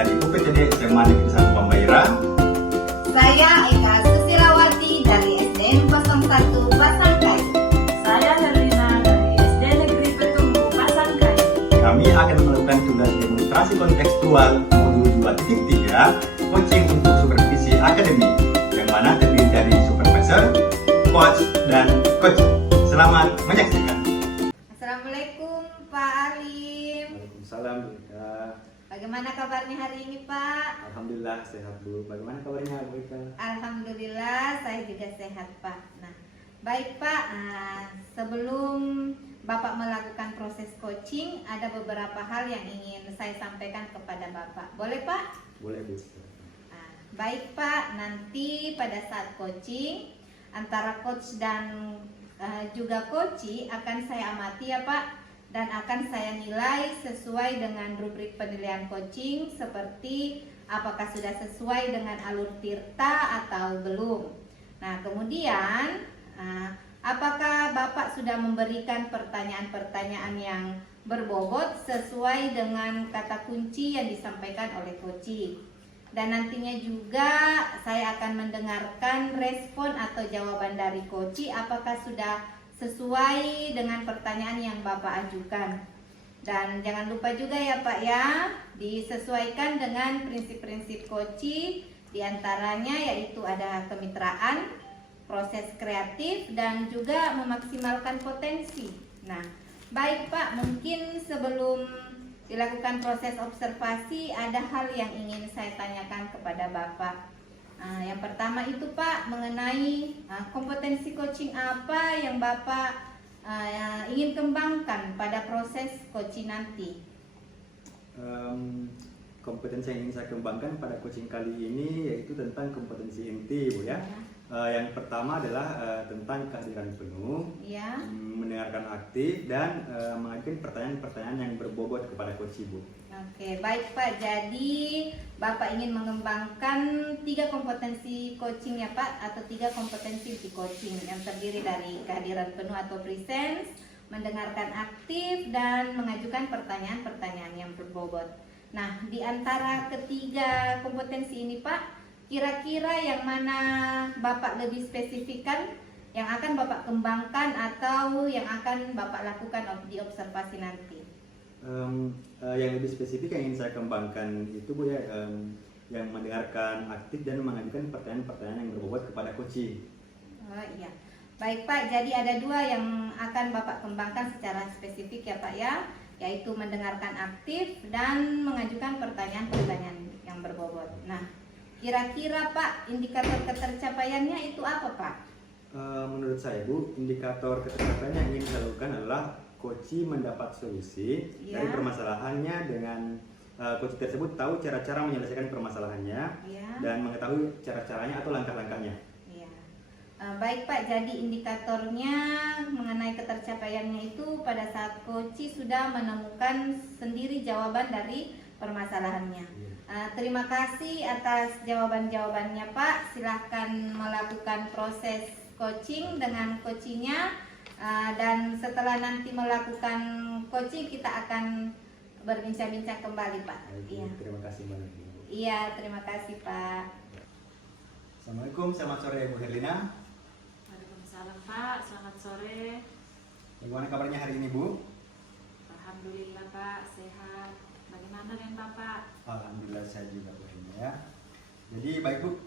dari UPTD SMA Negeri 1 Pambaira. Saya Eka Susilawati dari SDN 01 Pasangkai. Saya Herlina dari SD Negeri Petumbu Pasangkai. Kami akan melakukan tugas demonstrasi kontekstual modul 2.3 coaching untuk supervisi akademik, yang mana terdiri dari supervisor, coach, dan coach. Selamat menyaksikan. Assalamualaikum Pak Alim. Waalaikumsalam, Bu Eka. Bagaimana kabarnya hari ini Pak? Alhamdulillah sehat, Bu. Bagaimana kabarnya, Bu Eka? Alhamdulillah saya juga sehat Pak. Nah, baik Pak, sebelum Bapak melakukan proses coaching, ada beberapa hal yang ingin saya sampaikan kepada Bapak. Boleh Pak? Boleh, Bu. Baik Pak, nanti pada saat coaching antara coach dan juga coachee akan saya amati ya Pak, dan akan saya nilai sesuai dengan rubrik penilaian coaching seperti apakah sudah sesuai dengan alur tirta atau belum. Nah kemudian apakah Bapak sudah memberikan pertanyaan-pertanyaan yang berbobot sesuai dengan kata kunci yang disampaikan oleh coachee. Dan nantinya juga saya akan mendengarkan respon atau jawaban dari coachee apakah sudah sesuai dengan pertanyaan yang Bapak ajukan. Dan jangan lupa juga ya Pak ya, disesuaikan dengan prinsip-prinsip coachee, diantaranya yaitu ada kemitraan, proses kreatif, dan juga memaksimalkan potensi. Nah, baik Pak, mungkin sebelum dilakukan proses observasi ada hal yang ingin saya tanyakan kepada Bapak. Yang pertama itu Pak, mengenai kompetensi coaching apa yang Bapak ingin kembangkan pada proses coaching nanti? Kompetensi yang ingin saya kembangkan pada coaching kali ini yaitu tentang kompetensi inti, Bu ya. Yang pertama adalah tentang kehadiran penuh, Ya. mendengarkan aktif, dan mengajukan pertanyaan-pertanyaan yang berbobot kepada coachee, Bu. Oke, baik Pak. Jadi Bapak ingin mengembangkan 3 kompetensi coaching ya Pak, atau 3 kompetensi di coaching yang terdiri dari kehadiran penuh atau presence, mendengarkan aktif, dan mengajukan pertanyaan-pertanyaan yang berbobot. Nah, di antara ketiga kompetensi ini Pak, kira-kira yang mana Bapak lebih spesifikkan yang akan Bapak kembangkan atau yang akan Bapak lakukan di observasi nanti? Yang lebih spesifik yang ingin saya kembangkan itu, Bu ya, yang mendengarkan aktif dan mengajukan pertanyaan-pertanyaan yang berbobot kepada coachee. Oh iya, baik Pak. Jadi ada 2 yang akan Bapak kembangkan secara spesifik ya Pak ya, yaitu mendengarkan aktif dan mengajukan pertanyaan-pertanyaan yang berbobot. Nah, kira-kira Pak, indikator ketercapaiannya itu apa Pak? Menurut saya, Bu, indikator ketercapaian yang ingin dilakukan adalah coachee mendapat solusi dari permasalahannya dengan coachee tersebut tahu cara-cara menyelesaikan permasalahannya dan mengetahui cara-caranya atau langkah-langkahnya. Baik Pak, jadi indikatornya mengenai ketercapaiannya itu pada saat coachee sudah menemukan sendiri jawaban dari permasalahannya. Terima kasih atas jawaban-jawabannya Pak. Silahkan melakukan proses coaching dengan coachee-nya, dan setelah nanti melakukan coaching kita akan berbincang-bincang kembali Pak. Iya. Terima kasih banyak. Iya, terima kasih Pak. Assalamualaikum, selamat sore Bu Herlina. Waalaikumsalam Pak, selamat sore. Bagaimana kabarnya hari ini Bu? Alhamdulillah Pak, sehat. Bagaimana dengan Bapak? Alhamdulillah saya juga Bu Herlina ya. Jadi baik Bu,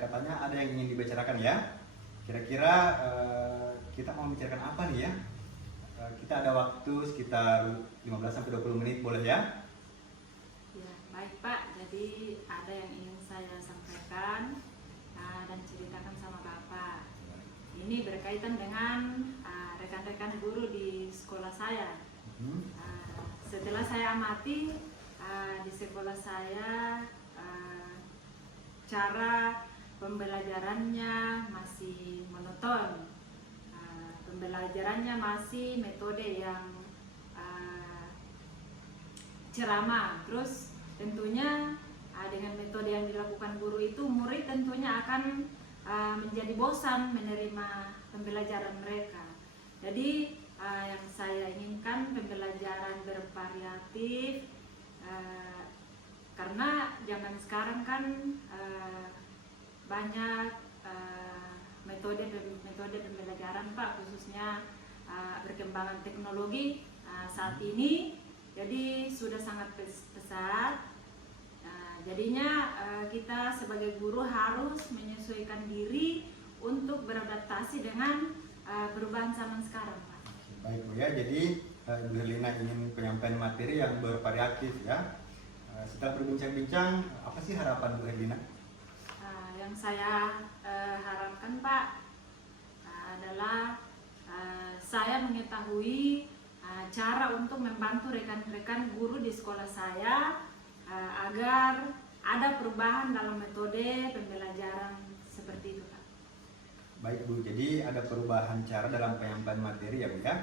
katanya ada yang ingin dibicarakan ya. Kira-kira kita mau bicarakan apa nih ya? Kita ada waktu sekitar 15-20 menit, boleh ya? Ya, baik Pak. Jadi ada yang ingin saya sampaikan dan ceritakan sama Bapak. Ini berkaitan dengan rekan-rekan guru di sekolah saya. Setelah saya amati di sekolah saya, cara pembelajarannya masih monoton. Pembelajarannya masih metode yang ceramah. Terus tentunya dengan metode yang dilakukan guru itu, murid tentunya akan menjadi bosan menerima pembelajaran mereka. Jadi yang saya inginkan pembelajaran bervariatif, karena zaman sekarang kan banyak metode pembelajaran Pak, khususnya perkembangan teknologi saat ini, jadi sudah sangat pesat. Jadinya kita sebagai guru harus menyesuaikan diri untuk beradaptasi dengan perubahan zaman sekarang Pak. Baik Bu ya, jadi Ibu Herlina ingin penyampaian materi yang bervariatif ya. Setelah berbincang-bincang, apa sih harapan Bu Herlina? Yang saya harapkan Pak adalah saya mengetahui cara untuk membantu rekan-rekan guru di sekolah saya agar ada perubahan dalam metode pembelajaran seperti itu Pak. Baik Bu, jadi ada perubahan cara dalam penyampaian materi ya Bu ya.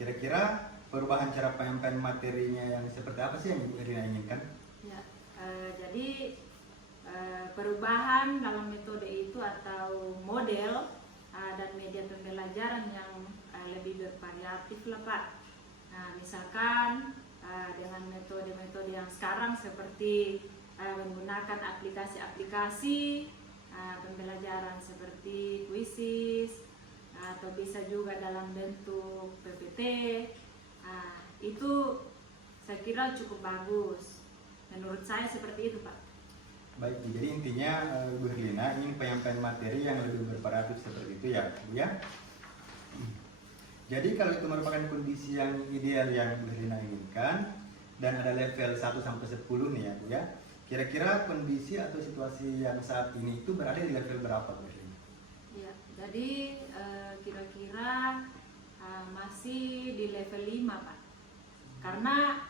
Kira-kira perubahan cara penyampaian materinya yang seperti apa sih yang Bu Herlina inginkan? Ya, jadi perubahan dalam metode itu atau model dan media pembelajaran yang lebih bervariatif lah Pak. Nah, misalkan dengan metode-metode yang sekarang seperti menggunakan aplikasi-aplikasi pembelajaran seperti Quizzes atau bisa juga dalam bentuk PPT, itu saya kira cukup bagus. Menurut saya seperti itu Pak. Baik Bu, jadi intinya Bu Herlina ingin penyampaian materi yang lebih bervariatif seperti itu ya Bu ya. Jadi kalau itu merupakan kondisi yang ideal yang Bu Herlina inginkan dan ada level 1 sampai 10 nih ya Bu ya. Kira-kira kondisi atau situasi yang saat ini itu berada di level berapa Bu Herlina? Ya, jadi kira-kira masih di level 5 Pak. Karena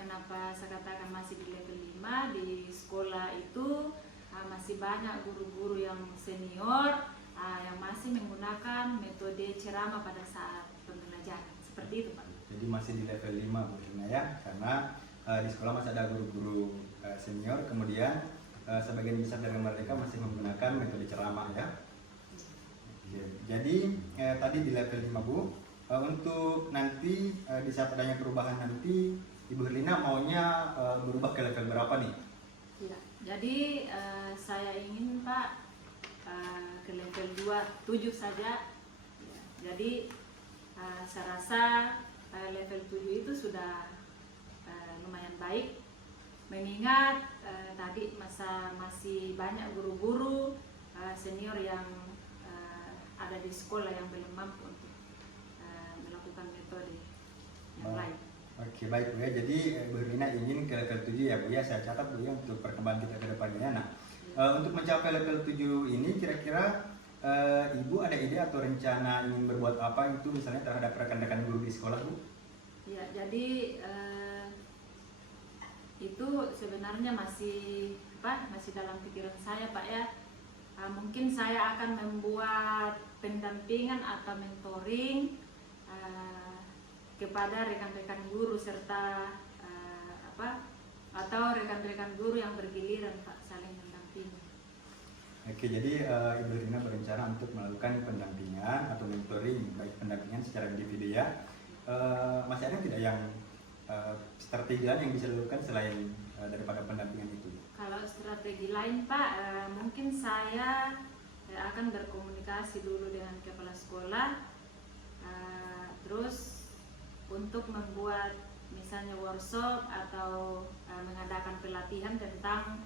kenapa saya katakan masih di level 5, di sekolah itu masih banyak guru-guru yang senior yang masih menggunakan metode ceramah pada saat pembelajaran. Seperti itu Pak. Jadi masih di level 5 Bu Herlina ya, karena di sekolah masih ada guru-guru senior, kemudian sebagian besar dari mereka masih menggunakan metode ceramah ya. Oke, jadi tadi di level 5 Bu, untuk nanti di saat adanya perubahan nanti Ibu Herlina maunya berubah ke level berapa nih? Ya, jadi saya ingin Pak ke level 7 saja. Ya, jadi saya rasa level 7 itu sudah lumayan baik, mengingat tadi masih banyak guru-guru senior yang ada di sekolah yang belum mampu untuk melakukan metode yang lain. Oke, baik Bu ya, jadi Bu Herlina ingin ke level 7 ya Bu ya, saya catat Bu ya untuk perkembangan kita ke depannya. Nah, untuk mencapai level 7 ini kira-kira Ibu ada ide atau rencana ingin berbuat apa itu misalnya terhadap rekan-rekan guru di sekolah Bu? Ya, jadi itu sebenarnya masih dalam pikiran saya Pak ya. Mungkin saya akan membuat pendampingan atau mentoring kepada rekan-rekan guru serta atau rekan-rekan guru yang bergiliran Pak, saling mendampingi. Oke, jadi Ibu Herlina berencana untuk melakukan pendampingan atau mentoring, baik pendampingan secara individu ya. Masih ada tidak yang strategi lain yang bisa dilakukan selain daripada pendampingan itu? Kalau strategi lain Pak, mungkin saya akan berkomunikasi dulu dengan kepala sekolah, terus untuk membuat misalnya workshop atau mengadakan pelatihan tentang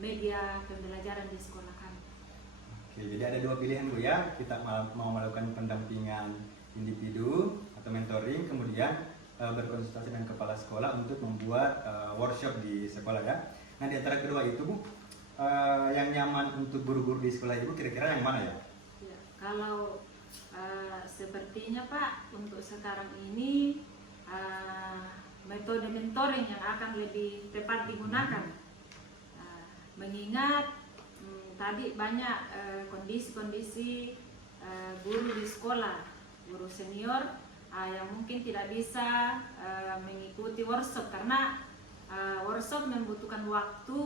media pembelajaran di sekolah kami. Oke, jadi ada dua pilihan Bu ya, kita mau melakukan pendampingan individu atau mentoring, kemudian berkonsultasi dengan kepala sekolah untuk membuat workshop di sekolah ya. Nah, di antara kedua itu Bu, yang nyaman untuk guru-guru di sekolah Ibu kira-kira yang mana ya? Ya, kalau sepertinya Pak, untuk sekarang ini metode mentoring yang akan lebih tepat digunakan, mengingat tadi banyak kondisi-kondisi guru di sekolah, guru senior yang mungkin tidak bisa mengikuti workshop karena workshop membutuhkan waktu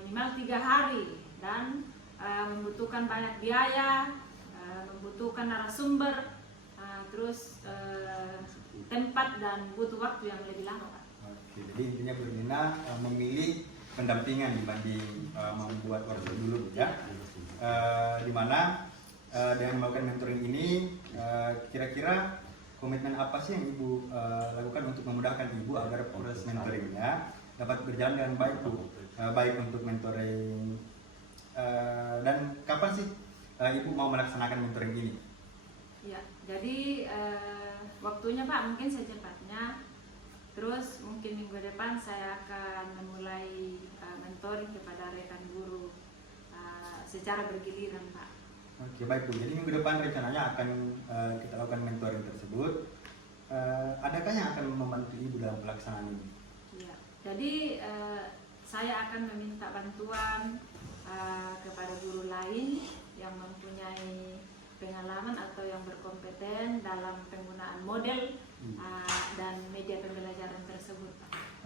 minimal 3 hari dan membutuhkan banyak biaya, membutuhkan narasumber, terus tempat dan butuh waktu yang lebih lama Pak. Oke, Jadi intinya Bu Herlina memilih pendampingan dibanding membuat workshop dulu ya. Dimana dengan melakukan mentoring ini kira-kira komitmen apa sih yang Ibu lakukan untuk memudahkan Ibu agar proses mentoringnya dapat berjalan dengan baik Bu? Baik untuk mentoring dan kapan sih Ibu mau melaksanakan mentoring ini? Ya, jadi waktunya Pak mungkin secepatnya. Terus mungkin minggu depan saya akan memulai mentoring kepada rekan guru secara bergiliran Pak. Oke baik Bu, jadi minggu depan rencananya akan kita lakukan mentoring tersebut. Adakah yang akan membantu Ibu dalam pelaksanaan ini? Ya, jadi saya akan meminta bantuan kepada guru lain yang mempunyai pengalaman atau yang berkompeten dalam penggunaan model dan media pembelajaran tersebut.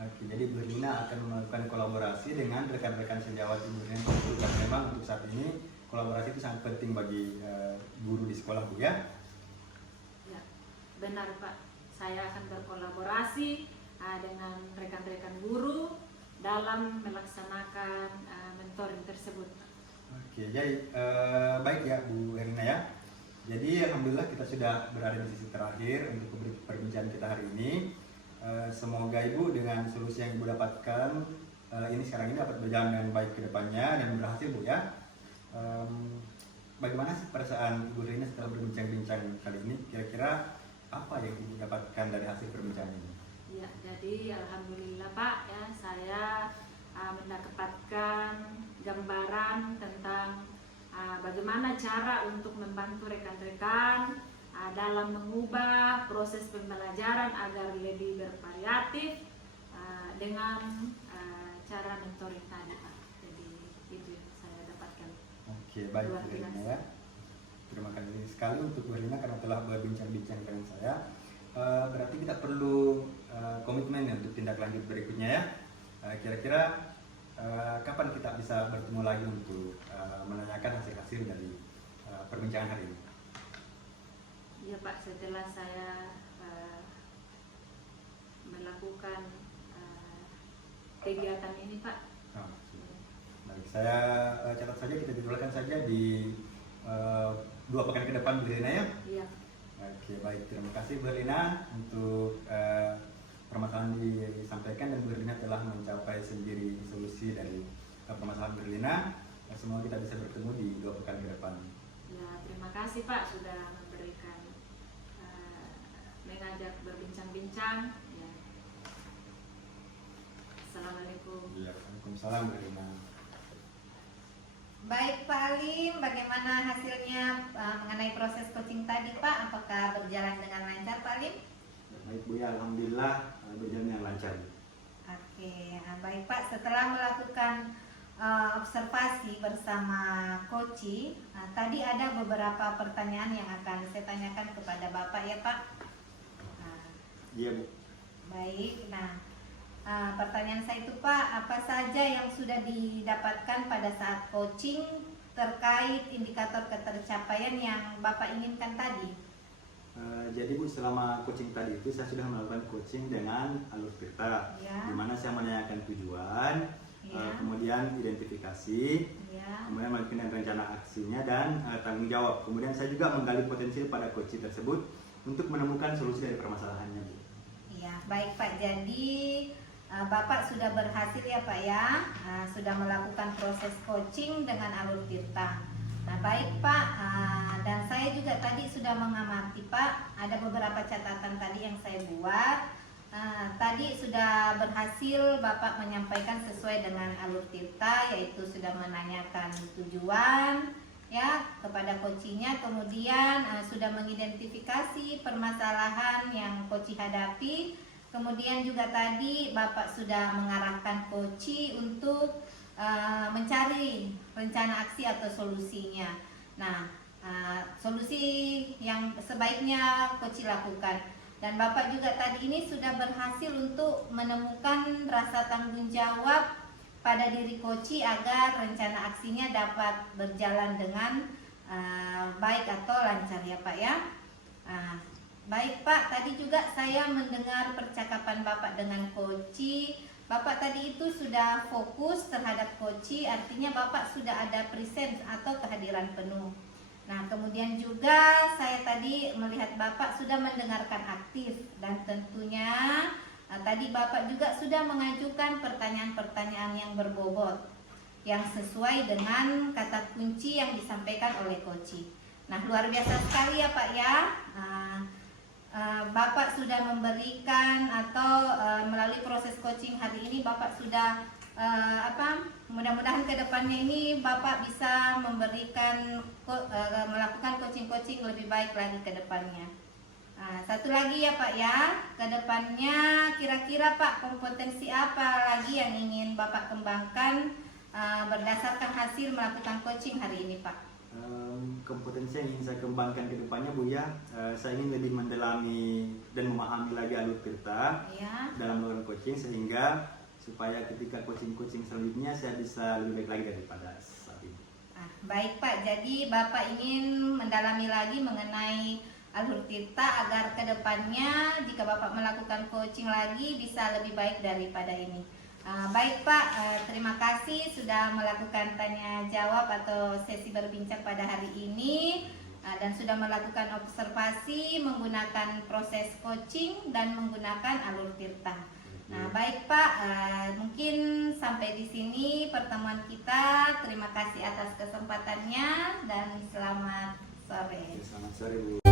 Oke, jadi Bu Herlina akan melakukan kolaborasi dengan rekan-rekan sejawat Ibu Herlina karena memang untuk saat ini kolaborasi itu sangat penting bagi guru di sekolah Bu ya. Ya, benar Pak. Saya akan berkolaborasi dengan rekan-rekan guru dalam melaksanakan mentoring tersebut. Oke, jadi baik ya Bu Herlina ya. Jadi alhamdulillah kita sudah berada di sisi terakhir untuk perbincangan kita hari ini. Semoga Ibu dengan solusi yang Ibu dapatkan ini sekarang ini dapat berjalan dengan baik ke depannya dan berhasil Bu ya. Bagaimana sih perasaan Ibu Herlina setelah berbincang-bincang kali ini? Kira-kira apa yang Ibu dapatkan dari hasil perbincangan ini? Ya, jadi alhamdulillah Pak ya, saya mendapatkan gambaran tentang bagaimana cara untuk membantu rekan-rekan dalam mengubah proses pembelajaran agar lebih bervariatif dengan cara mentoring tadi Pak. Jadi itu yang saya dapatkan. Oke, baik Bu Herlina ya. Terima kasih sekali untuk Bu Herlina karena telah berbincang-bincang dengan saya. Berarti kita perlu komitmen ya untuk tindak lanjut berikutnya ya. Kira-kira kapan kita bisa bertemu lagi untuk menanyakan hasil-hasil dari perbincangan hari ini? Iya Pak, setelah saya melakukan kegiatan ini Pak. Baik, saya catat saja, kita jadwalkan saja di 2 pekan ke depan Bu Herlina ya. Iya. Oke, baik, terima kasih Bu Herlina untuk permasalahan disampaikan dan Bu Herlina telah mencapai sendiri solusi dari permasalahan Bu Herlina. Semoga kita bisa bertemu di 2 pekan ke depan. Ya, terima kasih Pak sudah memberikan mengajak berbincang-bincang. Ya. Assalamualaikum. Iya, Waalaikumsalam Bu Herlina. Baik Pak Alim, bagaimana hasilnya mengenai proses coaching tadi Pak? Apakah berjalan dengan lancar Pak Alim? Baik Bu ya, alhamdulillah berjalan dengan lancar. Oke, baik Pak. Setelah melakukan observasi bersama Koci, tadi ada beberapa pertanyaan yang akan saya tanyakan kepada Bapak ya Pak. Iya Bu. Baik, pertanyaan saya itu Pak, apa saja yang sudah didapatkan pada saat coaching terkait indikator ketercapaian yang Bapak inginkan tadi? Jadi Bu, selama coaching tadi itu saya sudah melakukan coaching dengan alur tirta, Ya. di mana saya menanyakan tujuan, Ya. kemudian identifikasi, Ya. kemudian melakukan rencana aksinya dan tanggung jawab. Kemudian saya juga menggali potensi pada coaching tersebut untuk menemukan solusi dari permasalahannya Bu. Iya, baik Pak. Jadi Bapak sudah berhasil ya Pak ya, sudah melakukan proses coaching dengan alur tirta. Nah baik Pak, dan saya juga tadi sudah mengamati Pak, ada beberapa catatan tadi yang saya buat. Tadi sudah berhasil Bapak menyampaikan sesuai dengan alur tirta, yaitu sudah menanyakan tujuan ya kepada coachingnya, kemudian sudah mengidentifikasi permasalahan yang coach hadapi. Kemudian juga tadi Bapak sudah mengarahkan coach untuk mencari rencana aksi atau solusinya. Nah, solusi yang sebaiknya coach lakukan. Dan Bapak juga tadi ini sudah berhasil untuk menemukan rasa tanggung jawab pada diri coach agar rencana aksinya dapat berjalan dengan baik atau lancar ya Pak ya. Baik Pak, tadi juga saya mendengar percakapan Bapak dengan Koci. Bapak tadi itu sudah fokus terhadap Koci, artinya Bapak sudah ada presence atau kehadiran penuh. Nah, kemudian juga saya tadi melihat Bapak sudah mendengarkan aktif, dan tentunya tadi Bapak juga sudah mengajukan pertanyaan-pertanyaan yang berbobot yang sesuai dengan kata kunci yang disampaikan oleh Koci. Nah, luar biasa sekali ya Pak ya. Bapak sudah memberikan atau melalui proses coaching hari ini Bapak sudah mudah-mudahan ke depannya ini Bapak bisa memberikan melakukan coaching-coaching lebih baik lagi ke depannya. Satu lagi ya Pak ya, ke depannya kira-kira Pak kompetensi apa lagi yang ingin Bapak kembangkan berdasarkan hasil melakukan coaching hari ini Pak? Kompetensi yang ingin saya kembangkan ke depannya Bu ya, saya ingin lebih mendalami dan memahami lagi alur tirta Ya. dalam melakukan coaching, sehingga supaya ketika coaching-coaching selanjutnya saya bisa lebih baik lagi daripada saat ini. Baik Pak, jadi Bapak ingin mendalami lagi mengenai alur tirta agar kedepannya jika Bapak melakukan coaching lagi bisa lebih baik daripada ini. Baik Pak, terima kasih sudah melakukan tanya jawab atau sesi berbincang pada hari ini dan sudah melakukan observasi menggunakan proses coaching dan menggunakan alur tirta. Nah, baik Pak, mungkin sampai di sini pertemuan kita. Terima kasih atas kesempatannya dan selamat sore. Selamat sore Bu.